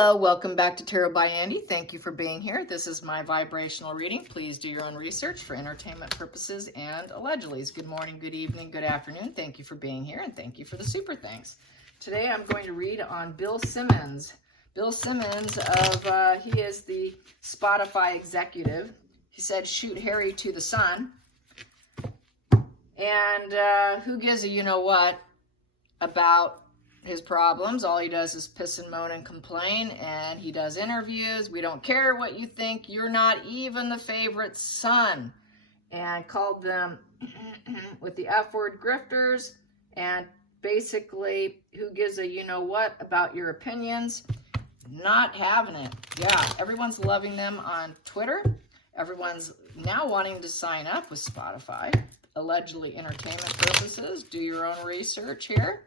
Hello, welcome back to Tarot by Andy. Thank you for being here. This is my vibrational reading. Please do your own research for entertainment purposes and allegedly. Good morning, good evening, good afternoon. Thank you for being here and thank you for the super thanks. Today I'm going to read on Bill Simmons. Bill Simmons he is the Spotify executive. He said, shoot Harry to the sun. And who gives a you-know-what about his problems? All he does is piss and moan and complain, and he does interviews. We don't care what you think. You're not even the favorite son. And called them with the F word grifters, and basically who gives a you-know-what about your opinions. Not having it. Yeah, everyone's loving them on Twitter. Everyone's now wanting to sign up with Spotify. Allegedly entertainment purposes. Do your own research here.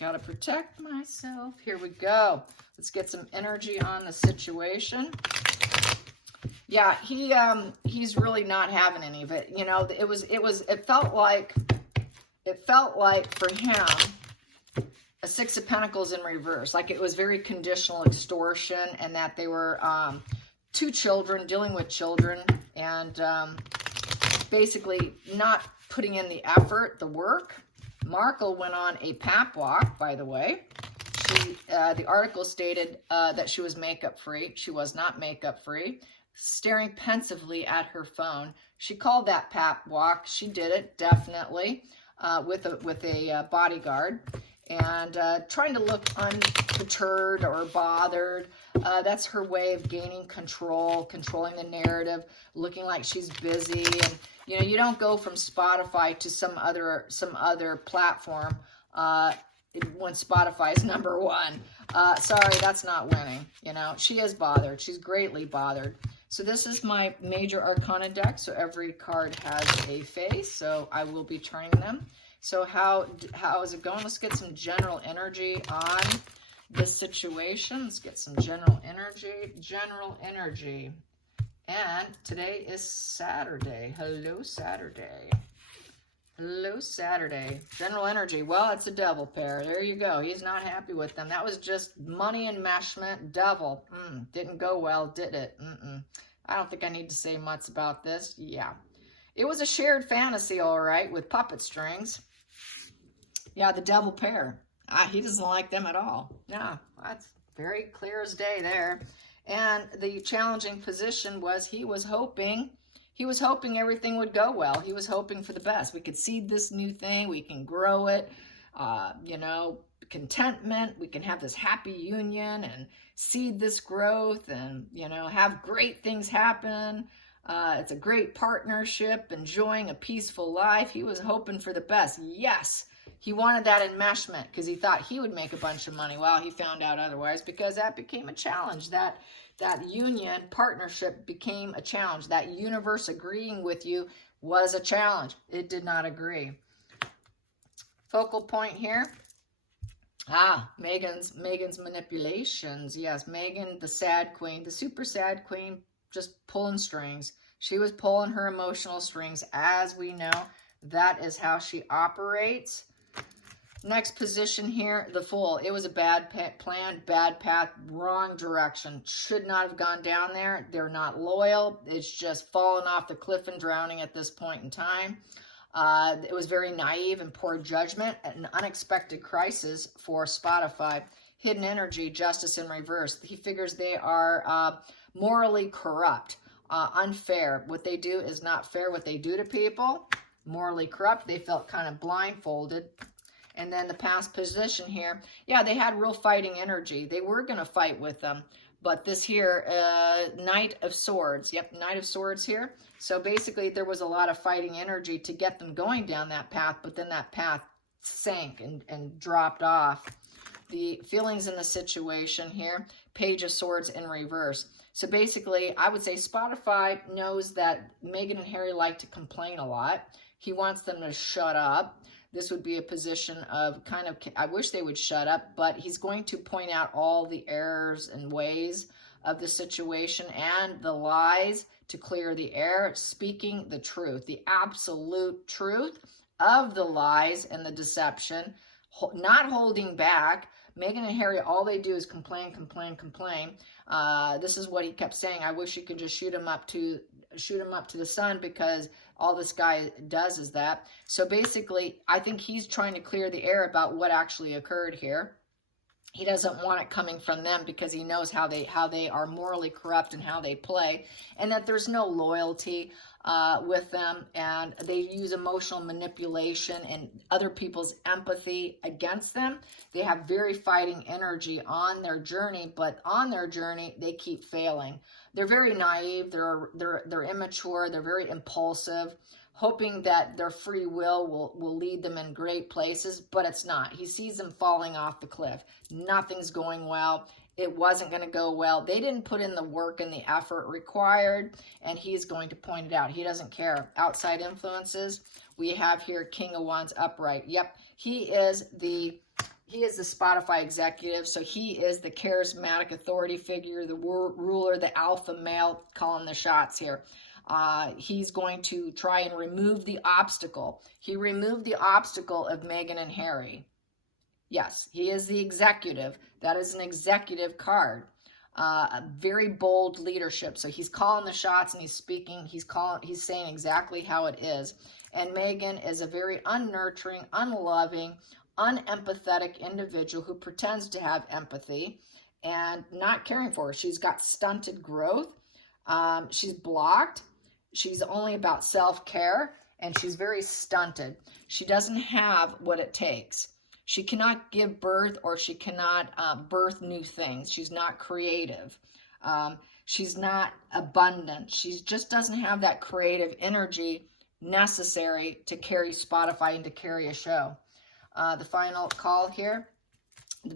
Gotta protect myself. Here we go. Let's get some energy on the situation. Yeah, he's really not having any of it. You know, it felt like for him a Six of Pentacles in reverse. Like it was very conditional extortion, and that they were two children, dealing with children, and basically not putting in the effort, the work. Markle went on a pap walk, by the way. The article stated that she was makeup free. She was not makeup free. Staring pensively at her phone. She called that pap walk. She did it, definitely, with a bodyguard. And trying to look unperturbed or bothered. That's her way of gaining control, controlling the narrative, looking like she's busy. And you know, you don't go from Spotify to some other platform when Spotify is number one. Sorry, that's not winning. You know, she is bothered. She's greatly bothered. So this is my major arcana deck. So every card has a face. So I will be turning them. So how is it going? Let's get some general energy on this situation. Let's get some general energy. General energy. And today is Saturday. Hello, Saturday. Hello, Saturday. General energy. Well, it's a devil pair. There you go. He's not happy with them. That was just money enmeshment. Devil. Didn't go well, did it? I don't think I need to say much about this. Yeah. It was a shared fantasy, all right, with puppet strings. Yeah, the devil pair. He doesn't like them at all. Yeah, that's very clear as day there. And the challenging position was he was hoping everything would go well. He was hoping for the best. We could seed this new thing. We can grow it. You know, contentment. We can have this happy union and seed this growth and, you know, have great things happen. It's a great partnership, enjoying a peaceful life. He was hoping for the best. Yes. He wanted that enmeshment because he thought he would make a bunch of money. Well, he found out otherwise because that became a challenge. That union partnership became a challenge. That universe agreeing with you was a challenge. It did not agree. Focal point here. Megan's manipulations. Yes, Megan, the sad queen, the super sad queen, just pulling strings. She was pulling her emotional strings, as we know. That is how she operates. Next position here, the Fool. It was a bad plan, bad path, wrong direction. Should not have gone down there. They're not loyal. It's just falling off the cliff and drowning at this point in time. It was very naive and poor judgment. An unexpected crisis for Spotify. Hidden energy, justice in reverse. He figures they are morally corrupt, unfair. What they do is not fair. What they do to people, morally corrupt. They felt kind of blindfolded. And then the past position here, yeah, they had real fighting energy. They were going to fight with them. But this here, Knight of Swords. Yep, Knight of Swords here. So basically there was a lot of fighting energy to get them going down that path. But then that path sank and dropped off. The feelings in the situation here, Page of Swords in reverse. So basically, I would say Spotify knows that Meghan and Harry like to complain a lot. He wants them to shut up. This would be a position of kind of, I wish they would shut up, but he's going to point out all the errors and ways of the situation and the lies to clear the air, speaking the truth, the absolute truth of the lies and the deception, not holding back, Meghan and Harry, all they do is complain, complain, complain. This is what he kept saying. I wish you could just shoot him up to the sun, because all this guy does is that. So basically, I think he's trying to clear the air about what actually occurred here. He doesn't want it coming from them, because he knows how they are morally corrupt and how they play, and that there's no loyalty with them, and they use emotional manipulation and other people's empathy against them. They have very fighting energy on their journey, but on their journey they keep failing. They're very naive. They're immature. They're very impulsive, hoping that their free will lead them in great places, but it's not. He sees them falling off the cliff. Nothing's going well. It wasn't going to go well. They didn't put in the work and the effort required, and he's going to point it out. He doesn't care. Outside influences, we have here King of Wands upright. Yep, he is the Spotify executive, so he is the charismatic authority figure, the ruler, the alpha male, calling the shots here. He's going to try and remove the obstacle. He removed the obstacle of Meghan and Harry. Yes, he is the executive. That is an executive card. A very bold leadership. So he's calling the shots, and he's speaking. He's saying exactly how it is. And Meghan is a very unnurturing, unloving, unempathetic individual who pretends to have empathy and not caring for her. She's got stunted growth. She's blocked. She's only about self-care, and she's very stunted. She doesn't have what it takes. She cannot give birth, or she cannot birth new things. She's not creative. She's not abundant. She just doesn't have that creative energy necessary to carry Spotify and to carry a show. The final call here,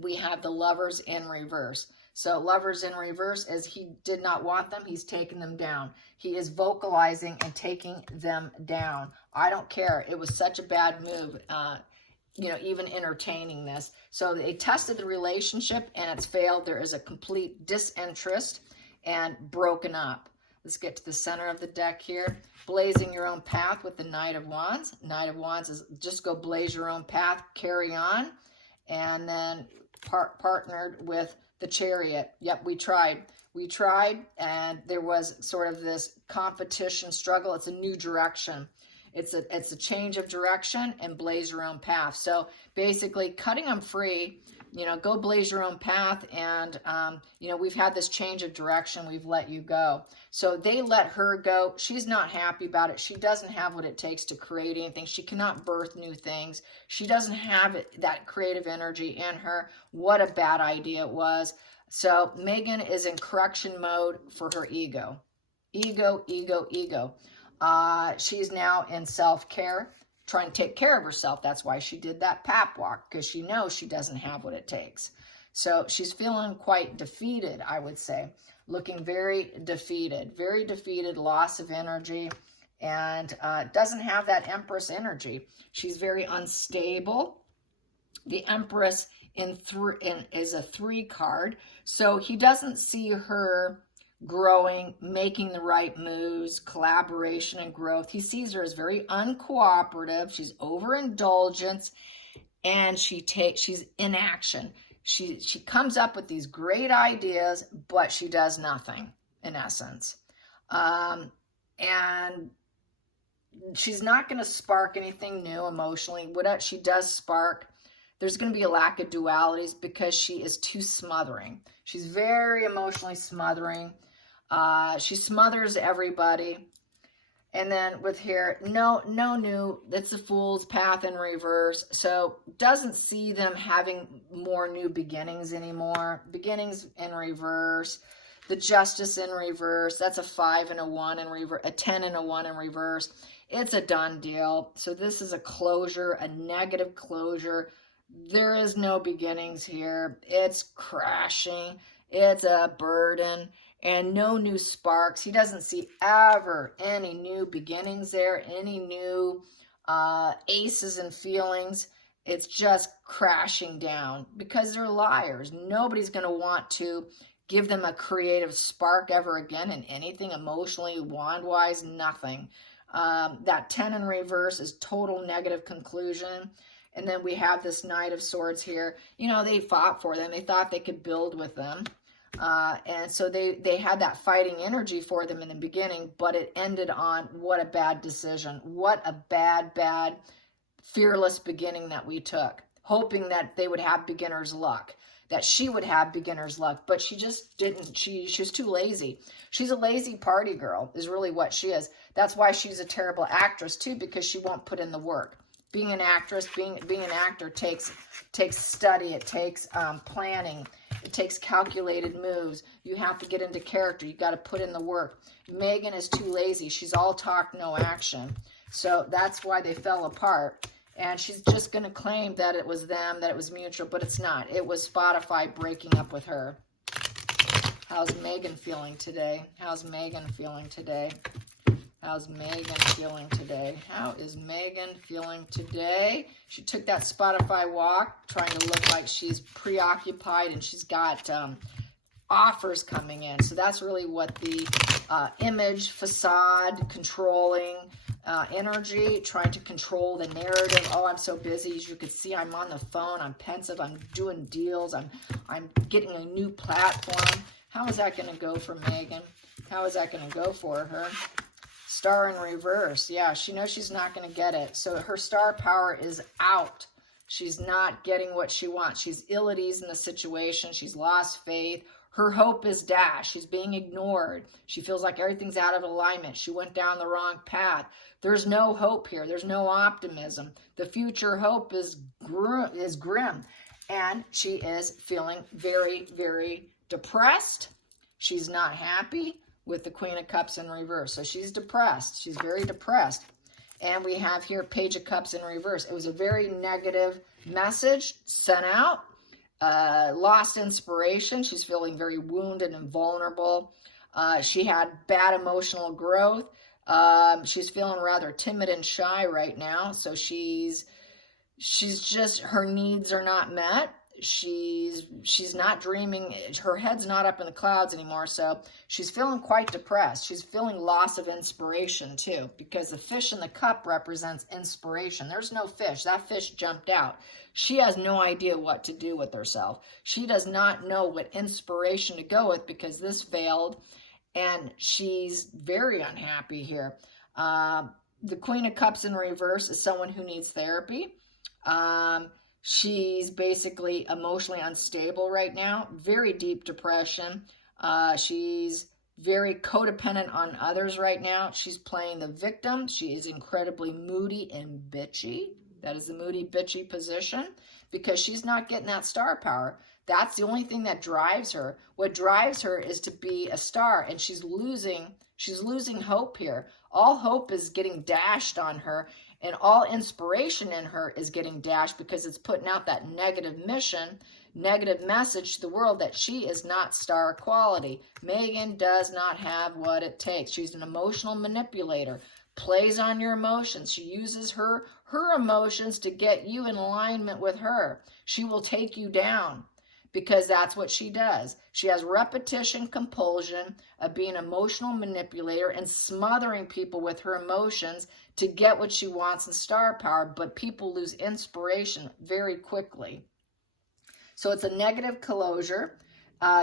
we have the Lovers in reverse. So Lovers in reverse, as he did not want them, he's taking them down. He is vocalizing and taking them down. I don't care. It was such a bad move, even entertaining this. So they tested the relationship, and it's failed. There is a complete disinterest and broken up. Let's get to the center of the deck here. Blazing your own path with the Knight of Wands. Knight of Wands is just go blaze your own path, carry on. And then partnered with the Chariot. Yep, we tried. And there was sort of this competition struggle. It's a new direction. It's a change of direction, and blaze your own path. So basically cutting them free, go blaze your own path. And, we've had this change of direction. We've let you go. So they let her go. She's not happy about it. She doesn't have what it takes to create anything. She cannot birth new things. She doesn't have that creative energy in her. What a bad idea it was. So Meghan is in correction mode for her ego. Ego. She's now in self-care, trying to take care of herself. That's why she did that pap walk, because she knows she doesn't have what it takes. So she's feeling quite defeated, I would say. Looking very defeated, loss of energy, and doesn't have that Empress energy. She's very unstable. The Empress is a 3 card, so he doesn't see her growing, making the right moves, collaboration and growth. He sees her as very uncooperative. She's overindulgent, and she's inaction. She comes up with these great ideas, but she does nothing, in essence. And she's not going to spark anything new emotionally. What she does spark, there's going to be a lack of dualities, because she is too smothering. She's very emotionally smothering. She smothers everybody. And then with here, no new, it's the Fool's path in reverse. So doesn't see them having more new beginnings anymore. Beginnings in reverse. The Justice in reverse. That's a 5 and a 1 in reverse. A 10 and a 1 in reverse. It's a done deal. So this is a closure, a negative closure. There is no beginnings here. It's crashing. It's a burden. And no new sparks. He doesn't see ever any new beginnings there, any new aces and feelings. It's just crashing down, because they're liars. Nobody's going to want to give them a creative spark ever again in anything emotionally, wand-wise, nothing. That 10 in reverse is total negative conclusion. And then we have this Knight of Swords here. You know, they fought for them. They thought they could build with them. And so they had that fighting energy for them in the beginning, but it ended on what a bad decision. What a bad, fearless beginning that we took, hoping that they would have beginner's luck, that she would have beginner's luck, but she just didn't. She was too lazy. She's a lazy party girl is really what she is. That's why she's a terrible actress too, because she won't put in the work. Being an actress, being an actor takes study, it takes planning, it takes calculated moves. You have to get into character. You got to put in the work. Megan is too lazy. She's all talk, no action. So that's why they fell apart. And she's just going to claim that it was them, that it was mutual, but it's not. It was Spotify breaking up with her. How's Megan feeling today? How's Megan feeling today? How's Megan feeling today? How is Megan feeling today? She took that Spotify walk, trying to look like she's preoccupied, and she's got offers coming in. So that's really what the image, facade, controlling energy, trying to control the narrative. Oh, I'm so busy. As you can see, I'm on the phone. I'm pensive. I'm doing deals. I'm getting a new platform. How is that going to go for Megan? How is that going to go for her? Star in reverse. Yeah, she knows she's not going to get it. So her star power is out. She's not getting what she wants. She's ill at ease in the situation. She's lost faith. Her hope is dashed. She's being ignored. She feels like everything's out of alignment. She went down the wrong path. There's no hope here. There's no optimism. The future hope is grim. And she is feeling very, very depressed. She's not happy with the Queen of Cups in reverse. So she's depressed. She's very depressed. And we have here Page of Cups in reverse. It was a very negative message sent out. Lost inspiration. She's feeling very wounded and vulnerable. She had bad emotional growth. She's feeling rather timid and shy right now. So she's just, her needs are not met. She's not dreaming. Her head's not up in the clouds anymore. So she's feeling quite depressed. She's feeling loss of inspiration too, because the fish in the cup represents inspiration. There's no fish. That fish jumped out. She has no idea what to do with herself. She does not know what inspiration to go with because this failed, and she's very unhappy here. The Queen of Cups in reverse is someone who needs therapy. She's basically emotionally unstable right now, very deep depression. She's very codependent on others right now. She's playing the victim. She is incredibly moody and bitchy. That is the moody, bitchy position because she's not getting that star power. That's the only thing that drives her. What drives her is to be a star, and she's losing hope here. All hope is getting dashed on her, and all inspiration in her is getting dashed because it's putting out that negative mission, negative message to the world that she is not star quality. Megan does not have what it takes. She's an emotional manipulator, plays on your emotions. She uses her emotions to get you in alignment with her. She will take you down because that's what she does. She has repetition compulsion of being an emotional manipulator and smothering people with her emotions to get what she wants in star power, but people lose inspiration very quickly. So it's a negative closure,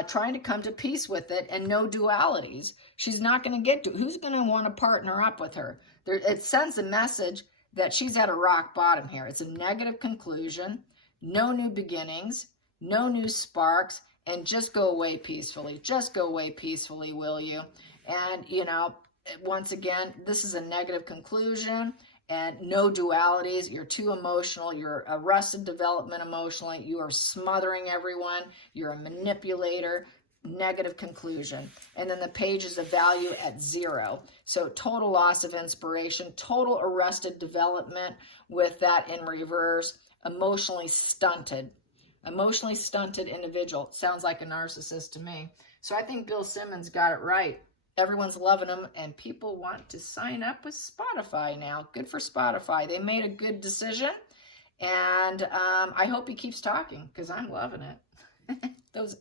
trying to come to peace with it, and no dualities. She's not going to get to who's going to want to partner up with her. It sends a message that she's at a rock bottom here. It's a negative conclusion, no new beginnings, no new sparks, and just go away peacefully. Just go away peacefully, will you? And, you know, once again, this is a negative conclusion and no dualities. You're too emotional. You're arrested development emotionally. You are smothering everyone. You're a manipulator. Negative conclusion. And then the page is a value at 0. So total loss of inspiration, total arrested development with that in reverse, emotionally stunted. Emotionally stunted individual. Sounds like a narcissist to me. So I think Bill Simmons got it right. Everyone's loving him, and people want to sign up with Spotify now. Good for Spotify. They made a good decision, and I hope he keeps talking because I'm loving it. Those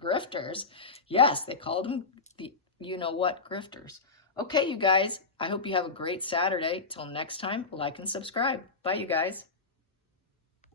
grifters. Yes, they called them the you-know-what grifters. Okay, you guys, I hope you have a great Saturday. Till next time, like and subscribe. Bye, you guys.